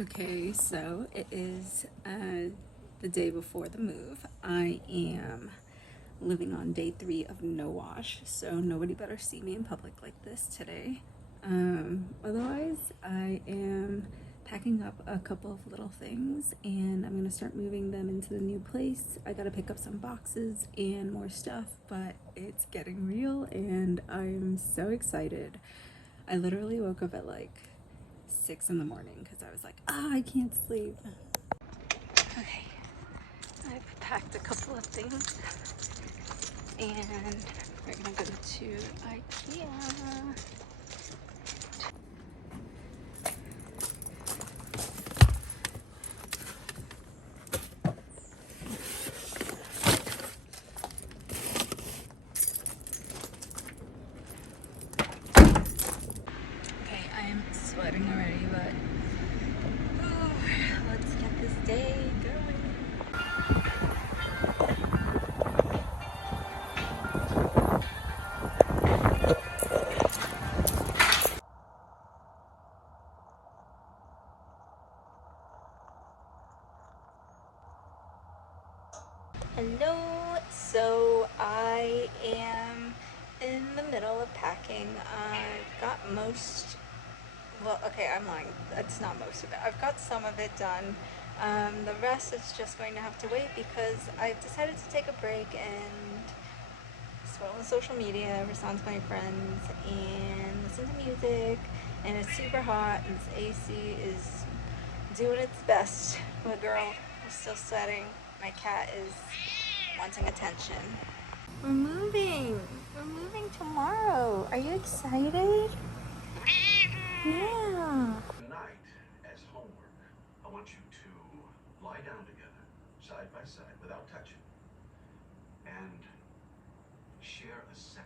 Okay, so it is the day before the move. I am living on day 3 of no wash, so nobody better see me in public like this today. Otherwise, I am packing up a couple of little things and I'm gonna start moving them into the new place. I gotta pick up some boxes and more stuff, but it's getting real and I'm so excited. I literally woke up at like 6 in the morning because I was like, I can't sleep. Okay, I've packed a couple of things and we're gonna go to IKEA. Okay, I am sweating already, but let's get this day going. Hello, so I am in the middle of packing. I've got most, well, okay, I'm lying. That's not most of it. I've got some of it done. The rest is just going to have to wait because I've decided to take a break and scroll on social media, respond to my friends, and listen to music. And it's super hot, and this AC is doing its best. My girl is still sweating. My cat is wanting attention. We're moving. We're moving tomorrow. Are you excited? Yeah. Tonight, as homework, I want you to lie down together, side by side, without touching, and share a sound.